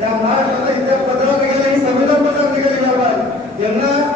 या महाराष्ट्राला इतक्या पदावर गेले संविधान पदावर गेले यावर यांना